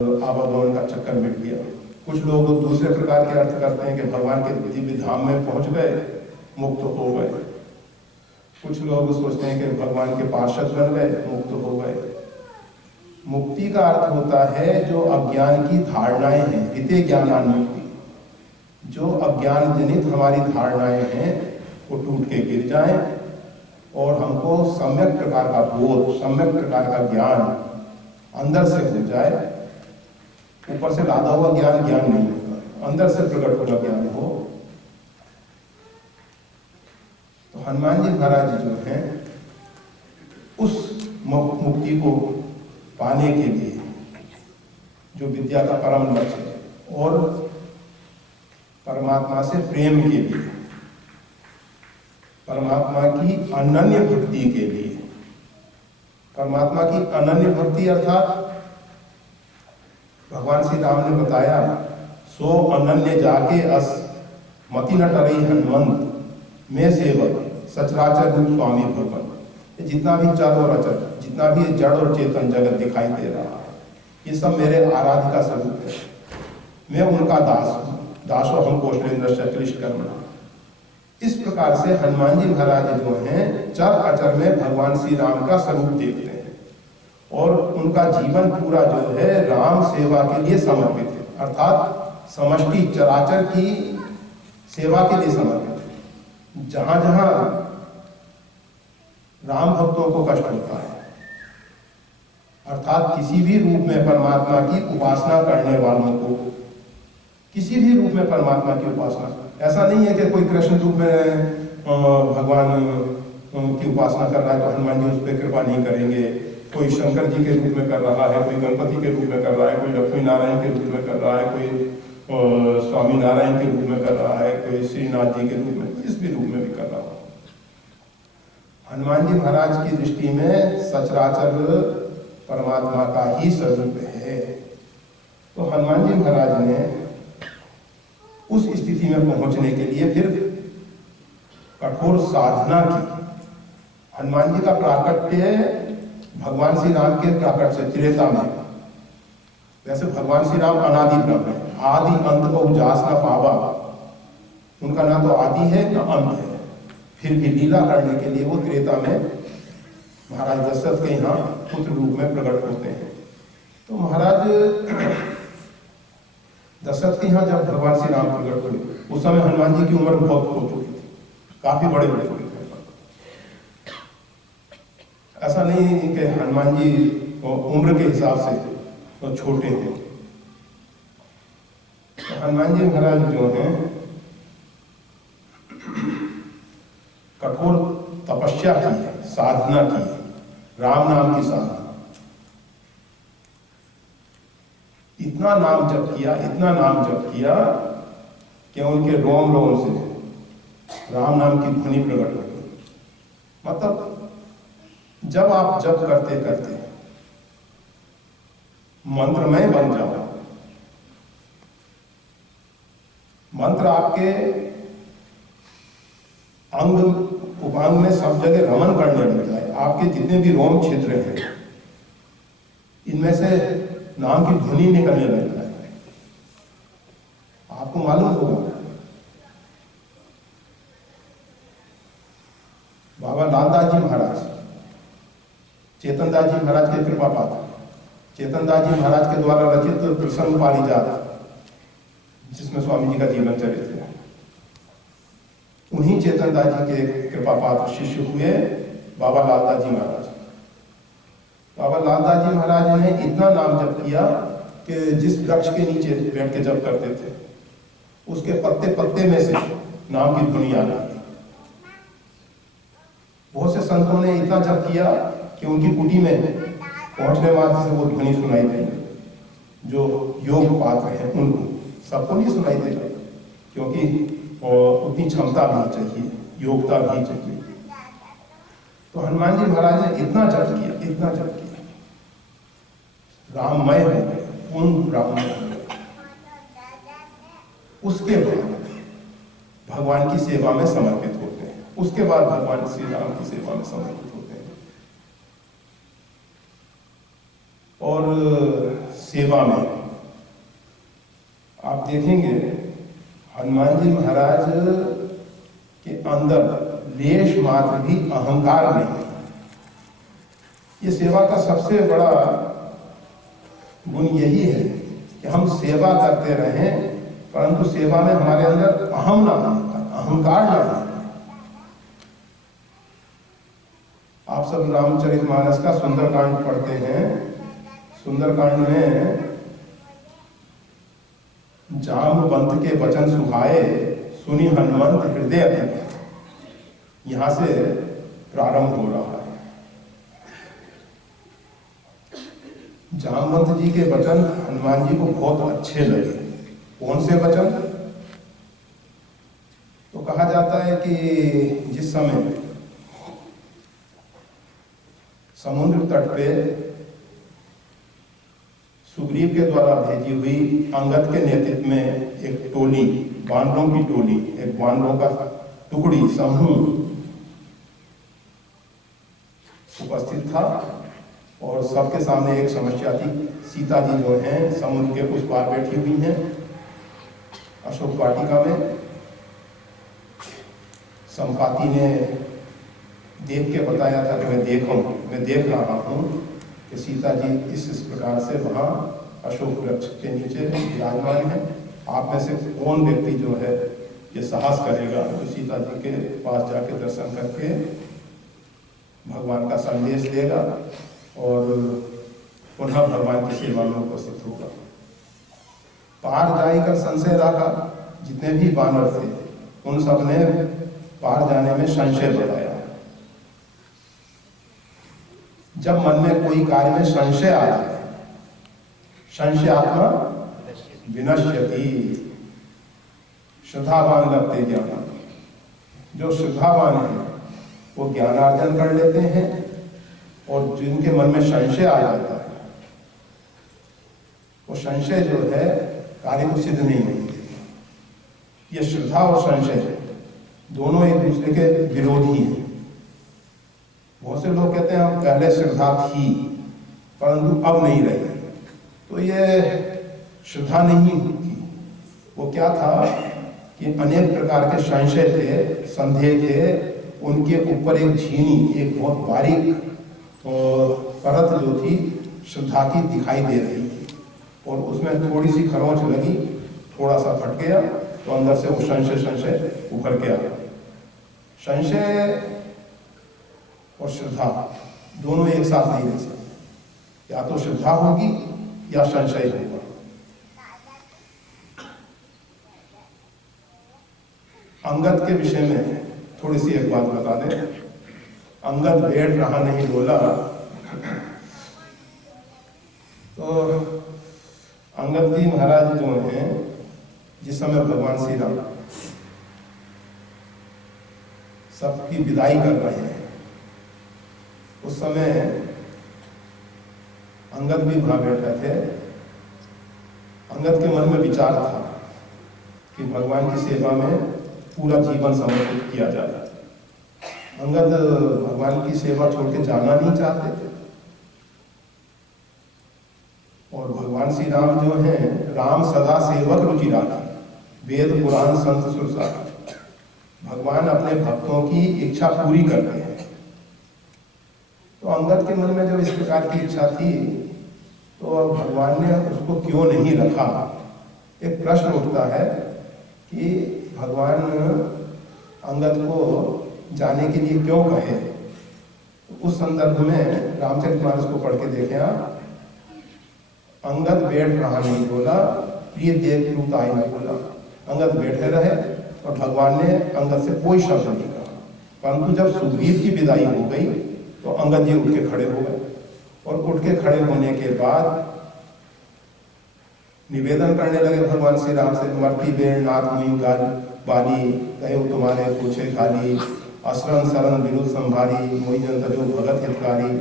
आवागमन का चक्कर मिट गया। कुछ लोग दूसरे प्रकार के अर्थ करते हैं कि भगवान के दिव्य धाम में पहुंच गए, मुक्त हो गए। कुछ लोग सोचते हैं कि भगवान के पार्षद बन गए, मुक्त हो गए। मुक्ति का अर्थ होता है जो अज्ञान की धारणाएं हैं, हिते ज्ञानान मुक्ति। जो अज्ञान जनित हमारी धारणाएं हैं वो टूट के गिर जाएं और हमको सम्यक प्रकार का बोध, सम्यक प्रकार का ज्ञान अंदर से हो जाए। ऊपर से लादा हुआ ज्ञान ज्ञान नहीं होता, अंदर से प्रकट हुआ ज्ञान हो। तो हनुमान जी महाराज जो हैं उस मुक्ति को पाने के लिए, जो विद्या का परम लक्ष्य है, और परमात्मा से प्रेम के लिए, परमात्मा की अनन्य भक्ति के लिए। परमात्मा की अनन्य भक्ति अर्थात भगवान श्री राम ने बताया, सो अनन्य जाके अस मति न टरई हनुमंत में सेवक सचराचर रूप स्वामी भगवान। जितना भी चर और अचर, जितना भी जड़ और चेतन जगत दिखाई दे रहा है, ये सब मेरे आराध्य का स्वरूप है। मैं उनका दास हूँ, दासो हम कौशलेंद्र से क्लिष्ट करना। इस प्रकार से हनुमान जी महाराज जो हैं चर अचर में भगवान श्री राम का स्वरूप देखते हैं और उनका जीवन पूरा जो है राम सेवा के लिए समर्पित है, अर्थात समष्टि चराचर की सेवा के लिए समर्पित है। जहां जहां राम भक्तों को कष्ट होता है, अर्थात किसी भी रूप में परमात्मा की उपासना करने वालों को, किसी भी रूप में परमात्मा की उपासना, ऐसा नहीं है कि कोई कृष्ण रूप में भगवान की उपासना कर रहा है तो हनुमान जी उस पर कृपा नहीं करेंगे। कोई शंकर जी के रूप में कर रहा है, कोई गणपति के रूप में कर रहा है, कोई लक्ष्मी नारायण के रूप में कर रहा है, कोई स्वामी नारायण के रूप में कर रहा है, कोई श्रीनाथ जी के रूप में, किस भी रूप में भी कर रहा है। हनुमान जी महाराज की दृष्टि में सचराचर परमात्मा का ही स्वरूप है। तो हनुमान जी महाराज ने उस स्थिति में पहुंचने के लिए फिर कठोर साधना की। हनुमान जी का प्राकट्य भगवान श्री राम के प्राकट से त्रेता में। वैसे भगवान श्री राम अनादि ब्रह्म है, आदि अंत को उजास न पावा, उनका ना तो आदि है ना अंत है। फिर भी लीला करने के लिए वो त्रेता में महाराज दशरथ के यहाँ पुत्र रूप में प्रकट होते हैं। तो महाराज दशरथ के यहाँ जब भगवान श्री राम प्रकट हुए, उस समय हनुमान जी की उम्र बहुत हो चुकी थी, काफी बड़े हो चुके थे। ऐसा नहीं कि हनुमान जी उम्र के हिसाब से तो छोटे थे। तो हनुमान जी महाराज जो हैं कठोर तपस्या की, साधना की, राम नाम की साधना। इतना नाम जप किया, इतना नाम जप किया कि उनके रोम रोम से राम नाम की ध्वनि प्रकट हो गई। मतलब जब आप जप करते करते मंत्रमय बन जाओ, मंत्र आपके अंग उपांग में सब जगह रमन करने लग जाए, आपके जितने भी रोम छिद्र हैं इनमें से नाम की ध्वनि निकलने लग जाए। आपको मालूम होगा बाबा लालदास जी महाराज, चेतनदास जी महाराज के कृपा पात्र, चेतनदास जी महाराज के द्वारा रचित प्रसंग पारिजात, जिसमें स्वामी जी का जीवन चरित्र है, उन्हीं चेतनदास जी के कृपा पात्र शिष्य हुए बाबा लालदास जी महाराज। बाबा लालदास जी महाराज ने इतना नाम जप किया कि जिस वृक्ष के नीचे बैठ के जप करते थे उसके पत्ते पत्ते में से नाम की ध्वनि आ रही। बहुत से संतों ने इतना जप किया कि उनकी कुटी में पहुंचने वाले से वो ध्वनि सुनाई देगी। जो योग पात्र हैं उनको, सबको नहीं सुनाई देगा, क्योंकि उतनी क्षमता भी चाहिए, योग्यता भी चाहिए। तो हनुमान जी महाराज ने इतना जप किया, इतना जप किया, राममय हो गए, पूर्ण राममय हो गए। उसके बाद भगवान की सेवा में समर्पित होते हैं, उसके बाद भगवान श्री राम की सेवा में समर्पित होते हैं। और सेवा में। आप देखेंगे हनुमान जी महाराज के अंदर लेश मात्र भी अहंकार नहीं। ये सेवा का सबसे बड़ा गुण यही है कि हम सेवा करते रहें, परंतु सेवा में हमारे अंदर अहम ना आए, अहंकार ना आए। आप सब रामचरितमानस का सुंदरकांड पढ़ते हैं। सुंदरकांड में जामवंत के वचन सुहाए, सुनी हनुमंत हृदय अति, यहां से प्रारंभ हो रहा है। जामवंत जी के वचन हनुमान जी को बहुत अच्छे लगे। कौन से वचन? तो कहा जाता है कि जिस समय समुद्र तट पे सुग्रीव के द्वारा भेजी हुई अंगद के नेतृत्व में एक टोली, वानरों की टोली, एक वानरों का टुकड़ी समूह उपस्थित था और सबके सामने एक समस्या थी। सीता जी जो हैं समुद्र के उस पार बैठी हुई हैं अशोक वाटिका में। संपाति ने देख के बताया था कि मैं देख रहा हूँ कि सीता जी इस प्रकार से वहाँ अशोक वृक्ष के नीचे विराजमान है। आप में से कौन व्यक्ति जो है ये साहस करेगा तो सीता जी के पास जाके दर्शन करके भगवान का संदेश देगा और पुनः भगवान की सेवा में उपस्थित होगा। पार जाकर संशय रखा। जितने भी वानर थे उन सब ने पार जाने में संशय बताया। जब मन में कोई कार्य में संशय आ जाए, संशयात्मा विनश्यति, श्रद्धावान लभते ज्ञान। जो श्रद्धावान है वो ज्ञानार्जन कर लेते हैं और जिनके मन में संशय आ जाता है वो संशय जो है कार्य को सिद्ध नहीं होती। ये श्रद्धा और संशय दोनों एक दूसरे के विरोधी हैं। बहुत से लोग कहते हैं हम पहले श्रद्धा थी परंतु अब नहीं रही। तो ये श्रद्धा नहीं थी, वो क्या था कि अनेक प्रकार के संशय थे, संदेह थे। उनके ऊपर एक झीनी, एक बहुत बारीक परत जो थी श्रद्धा की दिखाई दे रही थी और उसमें थोड़ी सी खरोंच लगी, थोड़ा सा फट गया तो अंदर से वो संशय उभर के आया। संशय और श्रद्धा दोनों एक साथ नहीं रह सकते। या तो श्रद्धा होगी या संशय होगा। अंगद के विषय में थोड़ी सी एक बात बता दें। अंगद बैठ रहा नहीं बोला। तो अंगद जी महाराज जो हैं जिस समय भगवान श्री राम सबकी विदाई कर रहे हैं उस समय अंगद भी वहां बैठे थे। अंगद के मन में विचार था कि भगवान की सेवा में पूरा जीवन समर्पित किया जाए। अंगद भगवान की सेवा छोड़ के जाना नहीं चाहते थे और भगवान श्री राम जो हैं, राम सदा सेवक रुचि राखी, वेद पुराण संत सुरसा। भगवान अपने भक्तों की इच्छा पूरी करते हैं। तो अंगद के मन में जब इस प्रकार की इच्छा थी तो भगवान ने उसको क्यों नहीं रखा। एक प्रश्न उठता है कि भगवान अंगद को जाने के लिए क्यों कहे। तो उस संदर्भ में रामचरितमानस को पढ़ के देखें आप। अंगद बैठ रहा नहीं बोला, प्रिय देव रूप आई नहीं बोला। अंगद बैठे रहे और भगवान ने अंगद से कोई शब्द नहीं कहा। परंतु जब सुग्रीव की विदाई हो गई तो अंगद जी उठ के खड़े हो गए और उठ के खड़े होने के बाद निवेदन करने लगे भगवान श्री राम से। मरती बेड़ नाथ मुई गाल बाली, कहे तुम्हारे पूछे खाली, असरन सरन विरुद्ध संभारी, मोई जन तजो भगत हितकारी,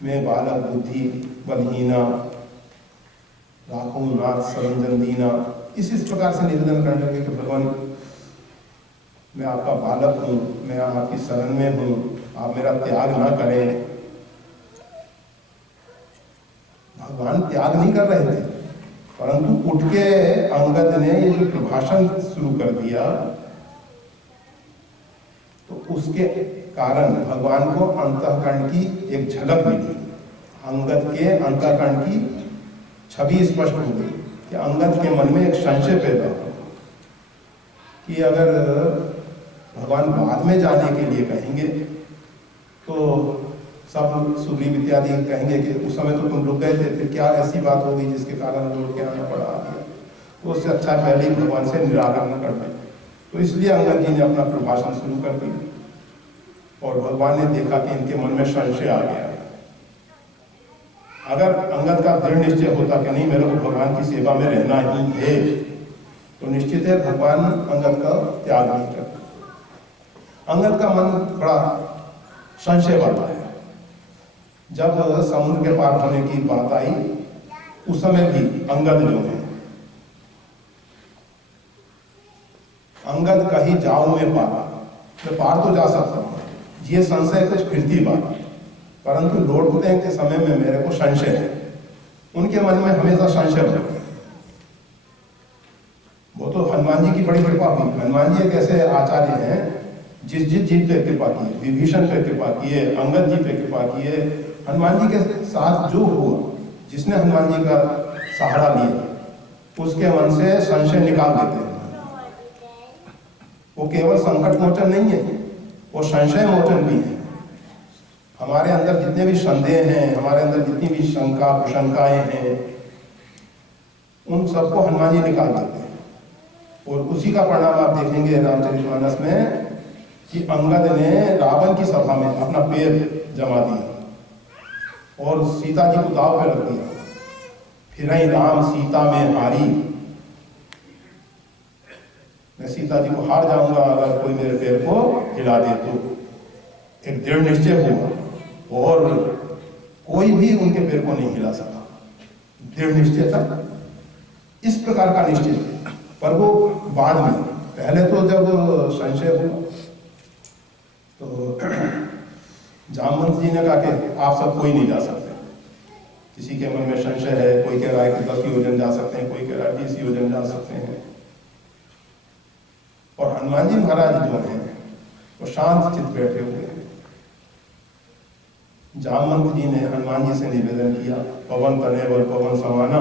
मैं बालक बुद्धि बलहीना, राखू नाथ सरंजन दीना। इस प्रकार से निवेदन करने लगे कि भगवान मैं आपका बालक हूँ, मैं आपकी शरण में हूँ, आप मेरा त्याग ना करें। भगवान त्याग नहीं कर रहे थे, परंतु उठ के अंगद ने ये जो प्रभाषण शुरू कर दिया, तो उसके कारण भगवान को अंतःकरण की एक झलक मिली। अंगद के अंतःकरण की छवि स्पष्ट हो गई कि अंगद के मन में एक संशय पैदा हो कि अगर भगवान बाद में जाने के लिए कहेंगे तो सब सुग्रीव इत्यादि कहेंगे कि उस समय तो तुम रुक गए थे, फिर क्या ऐसी बात हो गई जिसके कारण लौट के आना पड़ा। तो उससे अच्छा पहले ही भगवान से निराकरण कर दें। तो इसलिए अंगद जी ने अपना प्रभाषण शुरू कर दिया और भगवान ने देखा कि इनके मन में संशय आ गया। अगर अंगद का दृढ़ निश्चय होता कि नहीं मेरे को भगवान की सेवा में रहना ही है, तो निश्चित है भगवान अंगद का त्याग नहीं करते। अंगद का मन बड़ा संशय वाला है। जब समुद्र के पार होने की बात आई, उस समय भी अंगद जो है, अंगद कहीं जाऊं मैं पारा, मैं पार तो जा सकता हूं, ये संशय कुछ फिरती बात, परंतु लौटने के समय में मेरे को संशय है। उनके मन में हमेशा संशय हो। वो तो हनुमान जी की बड़ी कृपा हुई। हनुमान जी एक ऐसे आचार्य हैं जिस जीत पे कृपा की है, विभीषण पे कृपा की है, अंगद जी पे कृपा की है। हनुमान जी के साथ जो हुआ, जिसने हनुमान जी का सहारा लिया, उसके मन से संशय निकाल देते हैं। वो केवल संकट मोचन नहीं है, वो संशय मोचन भी है। हमारे अंदर जितने भी संदेह हैं, हमारे अंदर जितनी भी शंका कुशंकाएं हैं, उन सबको हनुमान जी निकाल देते हैं। और उसी का परिणाम आप देखेंगे रामचरितमानस में कि अंगद ने रावण की सभा में अपना पैर जमा दिया और सीता जी को दाव पे रख दिया। फिर ही राम सीता में हारी, मैं सीता जी को हार जाऊंगा अगर कोई मेरे पैर को हिला दे तो। एक दृढ़ निश्चय हुआ और कोई भी उनके पैर को नहीं हिला सका। दृढ़ निश्चय था, इस प्रकार का निश्चय। पर वो बाद में, पहले तो जब संशय हुआ तो जामवंत जी ने कहा कि आप सब कोई नहीं जा सकते। किसी के मन में संशय है, कोई कह रहा है कि 10 योजन जा सकते हैं, कोई कह रहा है 20 योजन जा सकते हैं। और हनुमान जी महाराज जो हैं वो शांत चित्त बैठे हुए हैं। जामवंत जी ने हनुमान जी से निवेदन किया, पवन तनय वर पवन समाना,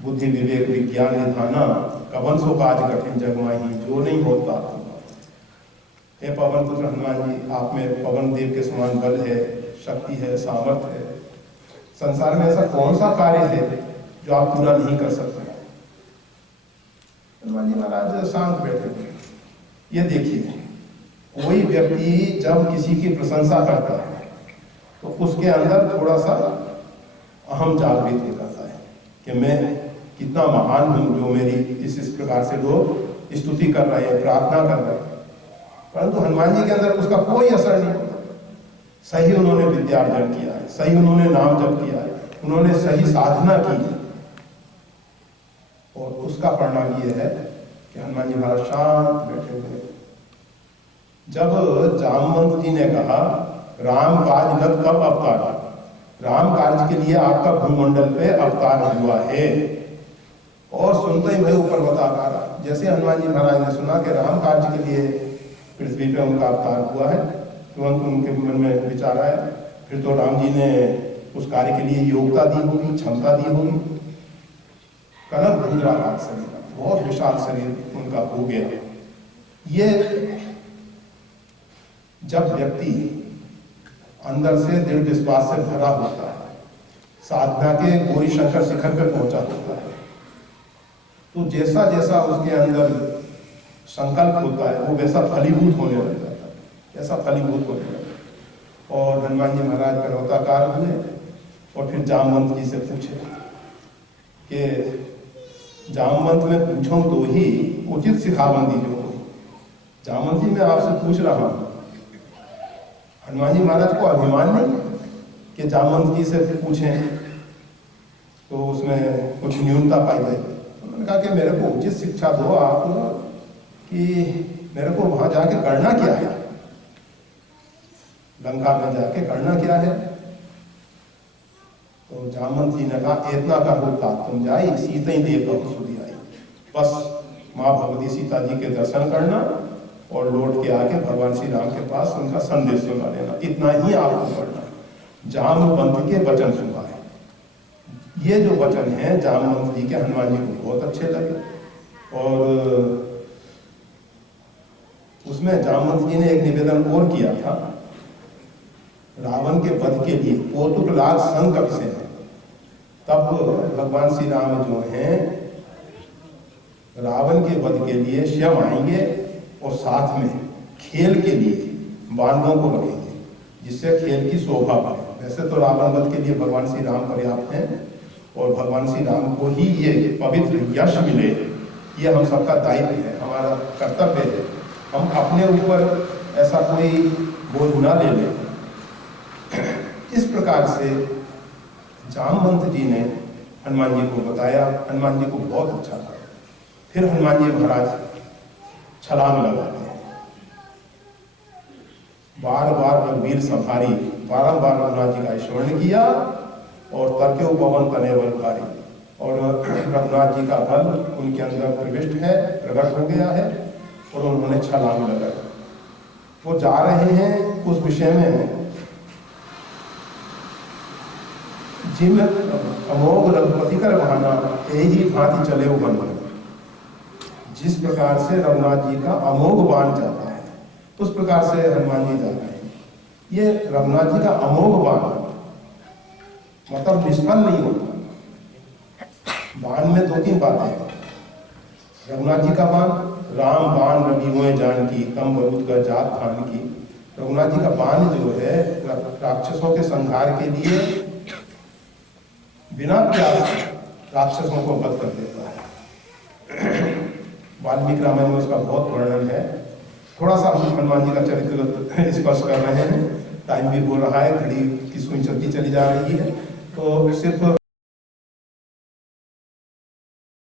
बुद्धि विवेक विज्ञान निधाना, कवन सो काज कठिन जग माही, जो नहीं होता। हे पवन पुत्र हनुमान जी, आप में पवन देव के समान बल है, शक्ति है, सामर्थ्य है। संसार में ऐसा कौन सा कार्य है जो आप पूरा नहीं कर सकते। हनुमान जी महाराज शांत बैठे हुए। ये देखिए, कोई व्यक्ति जब किसी की प्रशंसा करता है तो उसके अंदर थोड़ा सा अहम जागृत हो जाता है कि मैं कितना महान हूं, जो मेरी इस प्रकार से लोग स्तुति कर रहे हैं, प्रार्थना कर रहे हैं। परंतु हनुमान जी के अंदर उसका कोई असर नहीं होता। सही उन्होंने विद्यार्जन किया है, सही उन्होंने नाम जप किया है, उन्होंने सही साधना की है, और उसका परिणाम यह है कि हनुमान जी महाराज शांत बैठे हुए। जब जामवंत जी ने कहा राम काज लग कब अवतारा, राम कार्य के लिए आपका भूमंडल पे अवतार हुआ है। और सुनते ही भाई ऊपर बताकारा, जैसे हनुमान जी महाराज ने सुना कि राम कार्य के लिए पृथ्वी पे उनका अवतार हुआ है, तुरंत उनके मन में विचार आया, फिर तो राम जी ने उस कार्य के लिए योग्यता दी होगी, क्षमता दी होगी। कनक भूराकाश शरीर, बहुत विशाल शरीर उनका हो गया। ये जब व्यक्ति अंदर से दृढ़ विश्वास से भरा होता है, साधना के गौरी शंकर शिखर पर पहुंचा होता है, तो जैसा जैसा उसके अंदर संकल्प होता है वो वैसा फलीभूत होने लग जाता है, ऐसा फलीभूत होने लगा। और हनुमान जी महाराज पर्वताकार हुए और फिर जामवंत जी से पूछे कि जामवंत में पूछूं तो ही उचित सिखावंती जो हो। जामवंत जी मैं आपसे पूछ रहा हूं, हनुमान जी महाराज को अभिमान नहीं कि जामवंत जी से पूछें तो उसमें कुछ न्यूनता पाई जाए। उन्होंने कहा कि मेरे को उचित शिक्षा दो आप कि मेरे को वहां जाके करना क्या है, लंका में जाके करना क्या है। तो जामवंत जी ने कहा इतना का होता तुम जाई सीता ही देव बहुत सुधी आई, बस माँ भगवती सीता जी के दर्शन करना और लौट के आके भगवान श्री राम के पास उनका संदेश सुना देना, इतना ही आपको करना। जामवंत के वचन सुना है। ये जो वचन है जामवंत जी के हनुमान जी को बहुत अच्छे लगे और उसमें जामवंत जी ने एक निवेदन और किया था, रावण के वध के लिए कौतुक लाग संकल्प से है। तब भगवान श्री राम जो हैं रावण के वध के लिए स्वयं आएंगे और साथ में खेल के लिए बांधवों को रखेंगे, जिससे खेल की शोभा बढ़े। वैसे तो रावण वध के लिए भगवान श्री राम पर्याप्त हैं और भगवान श्री राम को ही ये पवित्र यश मिले, ये हम सबका दायित्व है, हमारा कर्तव्य है। हम अपने ऊपर ऐसा कोई बोझ ना ले लें। इस प्रकार से जामवंत जी ने हनुमान जी को बताया, हनुमान जी को बहुत अच्छा लगा। फिर हनुमान जी महाराज छलांग लगाते हैं, बार बार रघुवीर संहारी, बारंबार रघुनाथ जी का स्मरण किया और तरक्यो पवन तनय बल भारी, और रघुनाथ जी का बल उनके अंदर प्रविष्ट है, प्रकट हो गया है और उन्होंने छलांग लगाया। वो जा रहे हैं उस विषय में, जिन अमोघ रघुपति कर बहाना यही भांति चले उबन। जिस प्रकार से रघुनाथ जी का अमोघ बाण जाता है उस प्रकार से हनुमान जी जा रहे हैं। ये रघुनाथ जी का अमोघ बाण मतलब निष्फल नहीं होता। बाण में दो तीन बातें हैं। रघुनाथ जी का बाण, राम बाण रवि हुए जान की कम बरूद का जात धान की। रघुनाथ जी का बाण जो है राक्षसों के संहार के लिए बिना प्रयास राक्षसों को वध कर देता है। वाल्मीकि रामायण में उसका बहुत वर्णन है। थोड़ा सा हम हनुमान जी का चरित्र स्पर्श कर रहे हैं, टाइम भी हो रहा है, घड़ी की सुई चलती चली जा रही है, तो सिर्फ